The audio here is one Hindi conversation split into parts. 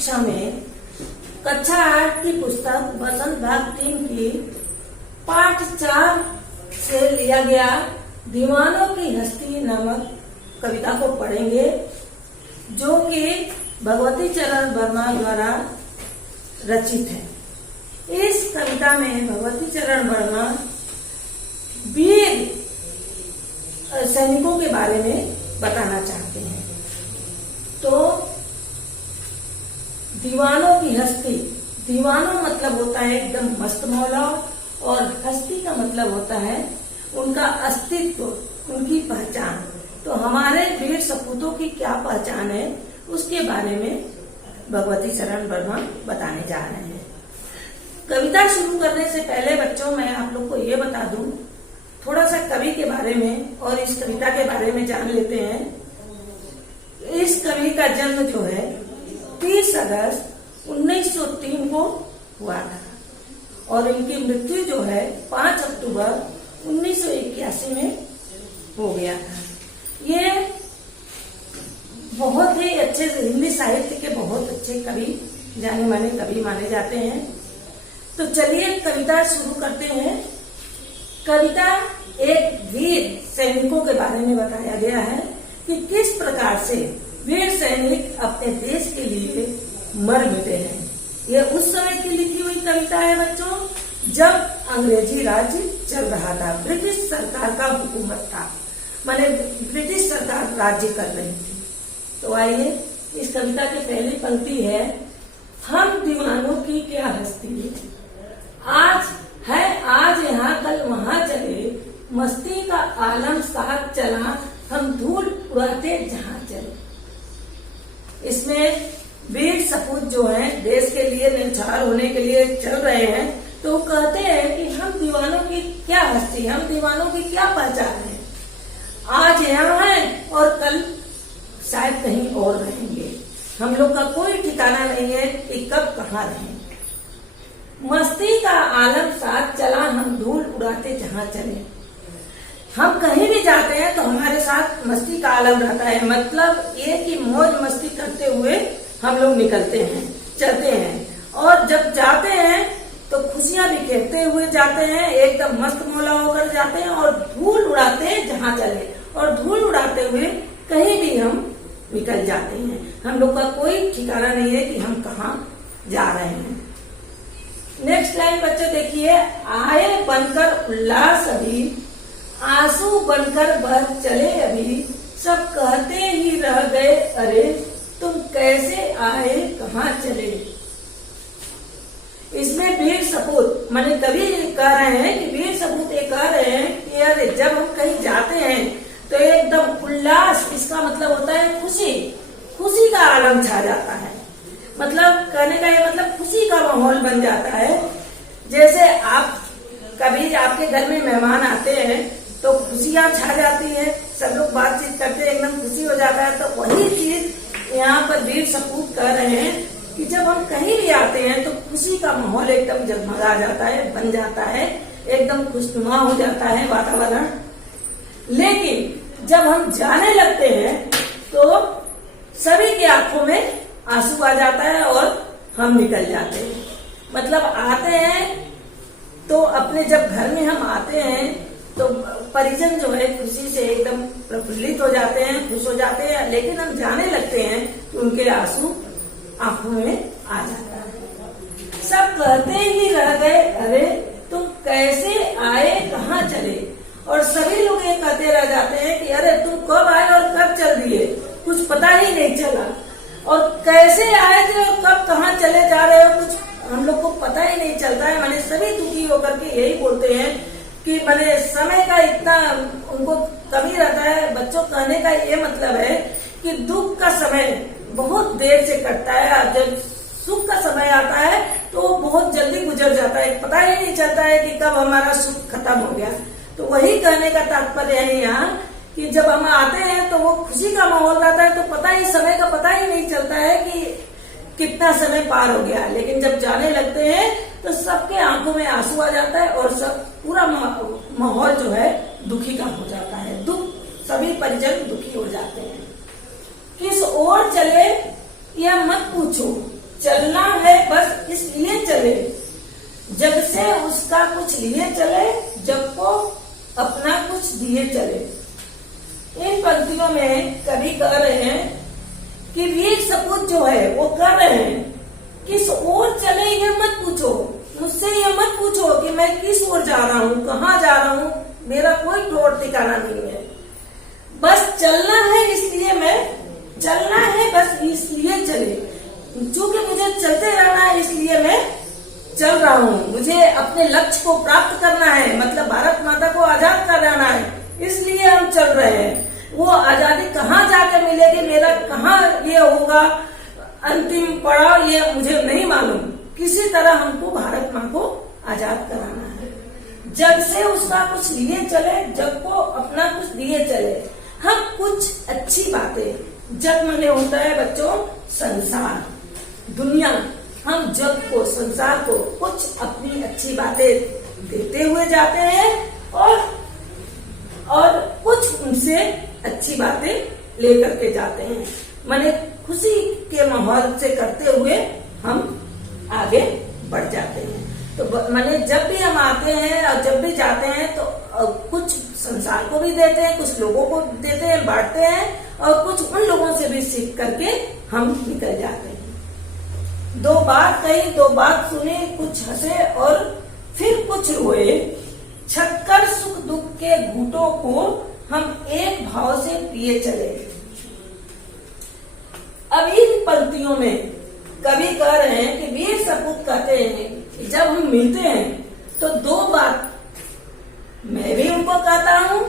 कक्षा में कक्षा 8 की पुस्तक वसंत भाग 3 की पाठ 4 से लिया गया दीवानों की हस्ती नामक कविता को पढ़ेंगे, जो कि भगवती चरण वर्मा द्वारा रचित है। इस कविता में भगवती चरण वर्मा वीर सैनिकों के बारे में बताना चाहते हैं। तो दीवानों की हस्ती, दीवानों मतलब होता है एकदम मस्त मौला, और हस्ती का मतलब होता है उनका अस्तित्व, उनकी पहचान। तो हमारे वीर सपूतों की क्या पहचान है, उसके बारे में भगवती चरण वर्मा बताने जा रहे हैं। कविता शुरू करने से पहले बच्चों, मैं आप लोग को ये बता दूं, थोड़ा सा कवि के बारे में और इस कविता के बारे में जान लेते हैं। इस कवि का जन्म जो है 30 अगस्त 1903 को हुआ था और इनकी मृत्यु जो है 5 अक्टूबर 1981 में हो गया था। ये बहुत ही अच्छे हिंदी साहित्य के बहुत अच्छे कवि, जाने माने कवि माने जाते हैं। तो चलिए कविता शुरू करते हैं। कविता एक वीर सैनिकों के बारे में बताया गया है कि किस प्रकार से वीर सैनिक अपने देश के लिए मर मिटे हैं। यह उस समय की लिखी हुई कविता है बच्चों, जब अंग्रेजी राज्य चल रहा था, ब्रिटिश सरकार का हुकूमत था, माने ब्रिटिश सरकार राज्य कर रही थी। तो आइए, इस कविता की पहली पंक्ति है, हम दीवानों की क्या हस्ती, आज यहाँ कल वहाँ चले, मस्ती का आलम साथ चला, हम धूल उड़ाते जहाँ चले। इसमें वीर सपूत जो हैं देश के लिए न्यौछावर होने के लिए चल रहे हैं, तो कहते हैं कि हम दीवानों की क्या हस्ती, हम दीवानों की क्या पहचान है। आज यहाँ हैं और कल शायद कहीं और रहेंगे। हम लोग का कोई ठिकाना नहीं है कि कब कहाँ रहेंगे। मस्ती का आलम साथ चला, हम धूल उड़ाते जहाँ चले। हम कहीं भी जाते हैं तो हमारे साथ मस्ती का आलम रहता है, मतलब ये कि मौज मस्ती करते हुए हम लोग निकलते हैं, चलते हैं, और जब जाते हैं तो खुशियां बिखेरते हुए जाते हैं, एकदम मस्त मौला होकर जाते हैं और धूल उड़ाते हैं जहाँ चले, और धूल उड़ाते हुए कहीं भी हम निकल जाते हैं। हम लोग का कोई ठिकाना नहीं है कि हम कहाँ जा रहे हैं। नेक्स्ट लाइन बच्चे देखिए, आए बनकर उल्लास अभी, आंसू बनकर बह चले अभी, सब कहते ही रह गए अरे, तुम कैसे आए कहाँ चले। इसमें वीर सपूत माने कवि कह रहे हैं कि वीर सपूत ये कह रहे हैं कि अरे जब हम कहीं जाते हैं तो एकदम उल्लास, इसका मतलब होता है खुशी, खुशी का आलम छा जाता है। मतलब कहने का ये मतलब खुशी का माहौल बन जाता है। जैसे आप कभी आपके घर में मेहमान आते हैं तो खुशियां छा जाती है, सब लोग बातचीत करते हैं, एकदम खुशी हो जाता है। तो वही चीज यहाँ पर वीर सपूत कह रहे हैं कि जब हम कहीं भी आते हैं तो खुशी का माहौल एकदम जगमगा जाता है, बन जाता है, एकदम खुशनुमा हो जाता है वातावरण। लेकिन जब हम जाने लगते हैं तो सभी की आंखों में आंसू आ जाता है और हम निकल जाते हैं। मतलब आते हैं तो अपने, जब घर में हम आते हैं तो परिजन जो है खुशी से एकदम प्रफुल्लित हो जाते हैं, खुश हो जाते हैं, लेकिन हम जाने लगते हैं तो उनके आंसू आंखों में आ जाता है। सब कहते ही रह गए अरे, तुम कैसे आए कहाँ चले, और सभी लोग ये कहते रह जाते हैं कि अरे तुम कब आए और कब चल दिए, कुछ पता ही नहीं चला, और कैसे आए थे और कब कहाँ चले जा रहे हो, कुछ हम लोग को पता ही नहीं चलता है। मैंने सभी दुखी होकर के यही बोलते हैं कि मैंने समय का इतना उनको कमी रहता है। बच्चों कहने का ये मतलब है कि दुख का समय बहुत देर से कटता है, और जब सुख का समय आता है तो वो बहुत जल्दी गुजर जाता है, पता ही नहीं चलता है कि कब हमारा सुख खत्म हो गया। तो वही कहने का तात्पर्य है यहाँ कि जब हम आते हैं तो वो खुशी का माहौल रहता है, तो पता ही समय का पता ही नहीं चलता है कि कितना समय पार हो गया। लेकिन जब जाने लगते हैं तो सबके आंखों में आंसू आ जाता है और सब पूरा माहौल जो है दुखी का हो जाता है, दुख, सभी परिजन दुखी हो जाते हैं। किस ओर चले यह मत पूछो, चलना है बस इसलिए चले, जग से उसका कुछ लिए चले, जग को अपना कुछ दिए चले। इन पंक्तियों में कवि कह रहे हैं कि वीर सपूत जो है वो कह रहे हैं किस ओर चले ये मत पूछो, मुझसे ये मत पूछो कि मैं किस ओर जा रहा हूँ, कहाँ जा रहा हूँ, मेरा कोई ठोर ठिकाना नहीं है। बस चलना है इसलिए चलना है बस इसलिए चले, क्योंकि मुझे चलते रहना है इसलिए मैं चल रहा हूँ। मुझे अपने लक्ष्य को प्राप्त करना है, मतलब भारत माता को आजाद कराना है, इसलिए हम चल रहे हैं। वो आजादी कहाँ जाकर मिलेगी, मेरा कहाँ ये होगा अंतिम पड़ाव, ये मुझे नहीं मालूम। किसी तरह हमको भारत माँ को आजाद कराना है। जग से उसका कुछ लिए चले, जग को अपना कुछ दिए चले। हम कुछ अच्छी बातें, जग माने होता है बच्चों संसार, दुनिया, हम जग को, संसार को कुछ अपनी अच्छी बातें देते हुए जाते हैं और कुछ उनसे अच्छी बातें लेकर के जाते हैं। माने खुशी के माहौल से करते हुए हम आगे बढ़ जाते हैं। तो माने जब भी हम आते हैं और जब भी जाते हैं तो कुछ संसार को भी देते हैं, कुछ लोगों को देते हैं, बांटते हैं, और कुछ उन लोगों से भी सीख करके हम निकल जाते हैं। दो बात कही, दो बात सुनी, कुछ हंसे और फिर कुछ रोए, छक्कर सुख दुख के घूंटों को हम एक भाव से पिए चले। अब इन पंक्तियों में कवि कह रहे हैं कि वीर सपूत कहते हैं कि जब हम मिलते हैं तो दो बात मैं भी उनको कहता हूँ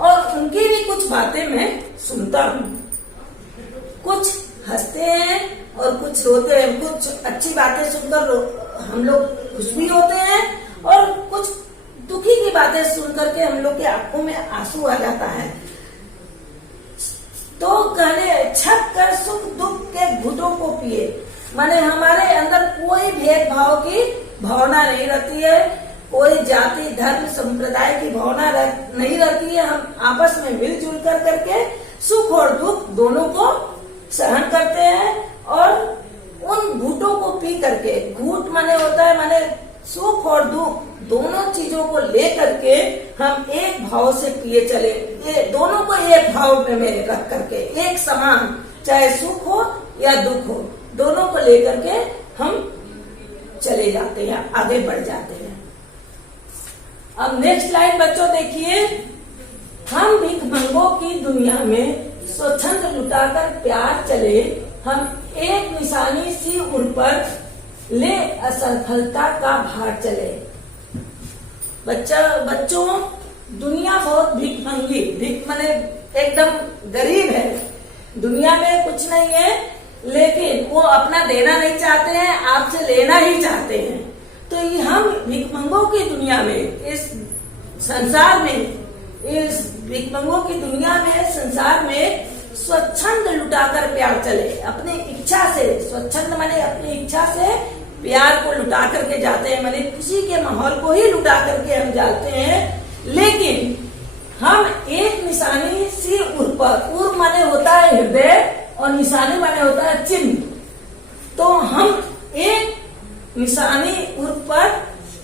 और उनकी भी कुछ बातें मैं सुनता हूँ। कुछ हंसते हैं और कुछ रोते हैं, कुछ अच्छी बातें सुनकर हम लोग खुश भी होते हैं और कुछ दुखी की बातें सुन करके हम लोग के आंखों में आंसू आ जाता है। तो कहने छक कर सुख दुख के घुटों को पिए, माने हमारे अंदर कोई भेदभाव की भावना नहीं रहती है, कोई जाति धर्म संप्रदाय की भावना नहीं रहती है। हम आपस में मिलजुल कर करके सुख और दुख दोनों को सहन करते हैं और उन घूटों को पी करके, घूट माने होता है माने सुख और दुख दोनों चीजों को लेकर के हम एक भाव से पिए चले। ये दोनों को एक भाव में रख करके एक समान, चाहे सुख हो या दुख हो, दोनों को लेकर के हम चले जाते हैं, आगे बढ़ जाते हैं। अब नेक्स्ट लाइन बच्चों देखिए, हम भिखमंगों की दुनिया में स्वच्छंद लुटाकर प्यार चले, हम एक निशानी सी उड़ पर ले असफलता का भार चले। बच्चों दुनिया बहुत भिखमंगी, भिख माने एकदम गरीब है, दुनिया में कुछ नहीं है, लेकिन वो अपना देना नहीं चाहते हैं, आपसे लेना ही चाहते हैं। तो ये हम भिखमंगों की दुनिया में, इस संसार में, इस भिखमंगों की दुनिया में, संसार में स्वच्छंद लुटाकर प्यार चले। अपनी इच्छा से, स्वच्छंद माने अपनी इच्छा से प्यार को लुटा करके जाते हैं, माने खुशी के माहौल को ही लुटा करके हम जाते हैं। लेकिन हम एक निशानी सी उर पर, उर माने होता है हृदय और निशानी माने होता है चिन्ह। तो हम एक निशानी उर पर,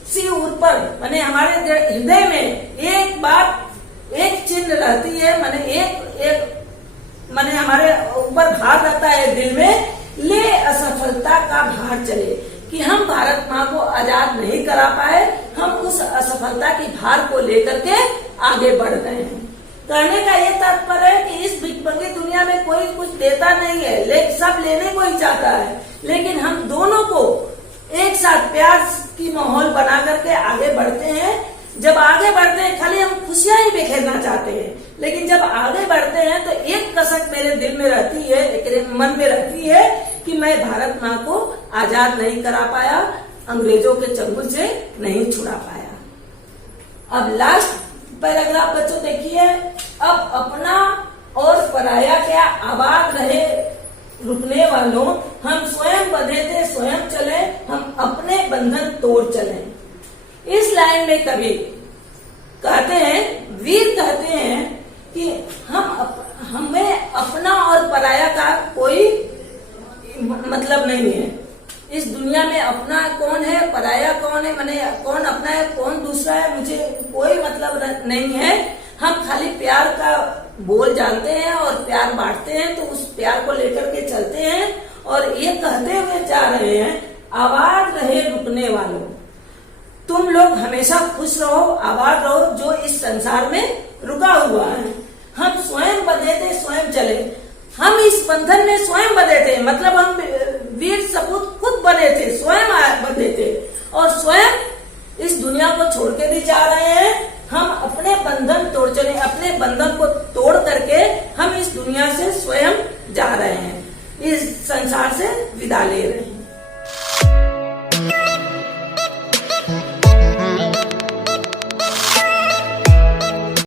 सी उर पर माने हमारे हृदय में एक बात, एक चिन्ह रहती है, माने एक माने हमारे ऊपर भार रहता है दिल में, ले असफलता का भार चले, कि हम भारत माँ को आजाद नहीं करा पाए, हम उस असफलता की भार को लेकर के आगे बढ़ गए हैं। कहने का ये तात्पर्य है कि इस भिखमंगी दुनिया में कोई कुछ देता नहीं है, लेकिन सब लेने को ही चाहता है, लेकिन हम दोनों को एक साथ प्यार की माहौल बना करके आगे बढ़ते हैं। जब आगे बढ़ते हैं खाली हम खुशियां ही बिखेरना चाहते हैं, लेकिन जब आगे बढ़ते हैं तो एक कसक मेरे दिल में रहती है, एक मन में रहती है कि मैं भारत माँ को आजाद नहीं करा पाया, अंग्रेजों के चंगुल से नहीं छुड़ा पाया। अब लास्ट पैराग्राफ बच्चों देखिए, अब अपना और पराया क्या आबाद रहे रुकने वालों, हम स्वयं बंधे थे स्वयं चले, हम अपने बंधन तोड़ चले। इस लाइन में कवि कहते हैं, वीर कहते हैं कि हमें अपना और पराया का कोई मतलब नहीं है, इस दुनिया में अपना कौन है, पराया कौन है, मैंने कौन अपना है, कौन दूसरा है, मुझे कोई मतलब नहीं है। हम खाली प्यार का बोल जानते हैं और प्यार बांटते हैं, तो उस प्यार को लेकर के चलते हैं। और ये कहते हुए जा रहे हैं, आबाद रहे रुकने वालों, तुम लोग हमेशा खुश रहो, आबाद रहो, जो इस संसार में रुका हुआ है। हम स्वयं बंधे थे, स्वयं चले, हम इस बंधन में स्वयं बंधे थे, मतलब हम वीर सपूत खुद बने थे, स्वयं बंधे थे और स्वयं इस दुनिया को छोड़ के भी जा रहे हैं। हम अपने बंधन तोड़ चले, अपने बंधन को तोड़ करके हम इस दुनिया से स्वयं जा रहे हैं, इस संसार से विदा ले रहे हैं।